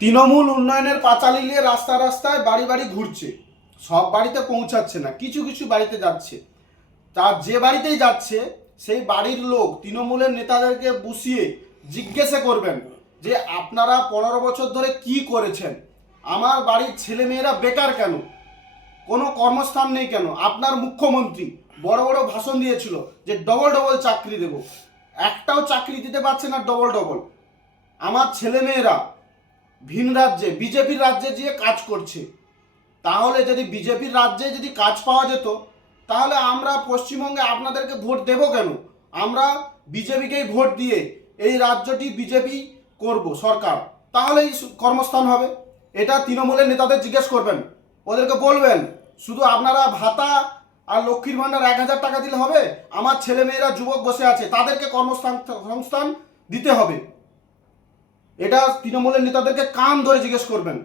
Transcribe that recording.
তৃণমূল উন্নয়নের পাঁচালী নিয়ে রাস্তায় রাস্তায় বাড়ি বাড়ি ঘুরছে, সব বাড়িতে পৌঁছাচ্ছে না, কিছু কিছু বাড়িতে যাচ্ছে। তার যে বাড়িতেই যাচ্ছে সেই বাড়ির লোক তৃণমূলের নেতাদেরকে বসিয়ে জিজ্ঞাসা করবেন যে আপনারা 15 বছর ধরে কি করেছেন, আমার বাড়ির ছেলেমেয়েরা বেকার কেন, কোনো কর্মস্থান নেই কেন। আপনার মুখ্যমন্ত্রী বড় বড় ভাষণ দিয়েছিল যে ডবল ডবল চাকরি দেব, একটাও চাকরি দিতে পারছে না ডবল ডবল। আমার ছেলেমেয়েরা ভিন রাজ্যে বিজেপির রাজ্যে গিয়ে কাজ করছে। তাহলে যদি বিজেপির রাজ্যে যদি কাজ পাওয়া যেত তাহলে আমরা পশ্চিমবঙ্গে আপনাদেরকে ভোট দেব কেন? আমরা বিজেপিকেই ভোট দিয়ে এই রাজ্যটি বিজেপি করব সরকার, তাহলেই কর্মস্থান হবে। এটা তৃণমূলের নেতাদের জিজ্ঞেস করবেন, ওদেরকে বলবেন শুধু আপনারা ভাতা আর লক্ষ্মীর ভাণ্ডার 1000 টাকা দিলে হবে? আমার ছেলেমেয়েরা যুবক বসে আছে, তাদেরকে সংস্থান দিতে হবে। এটা তৃণমূলের নেতাদেরকে কান ধরে জিজ্ঞেস করবেন।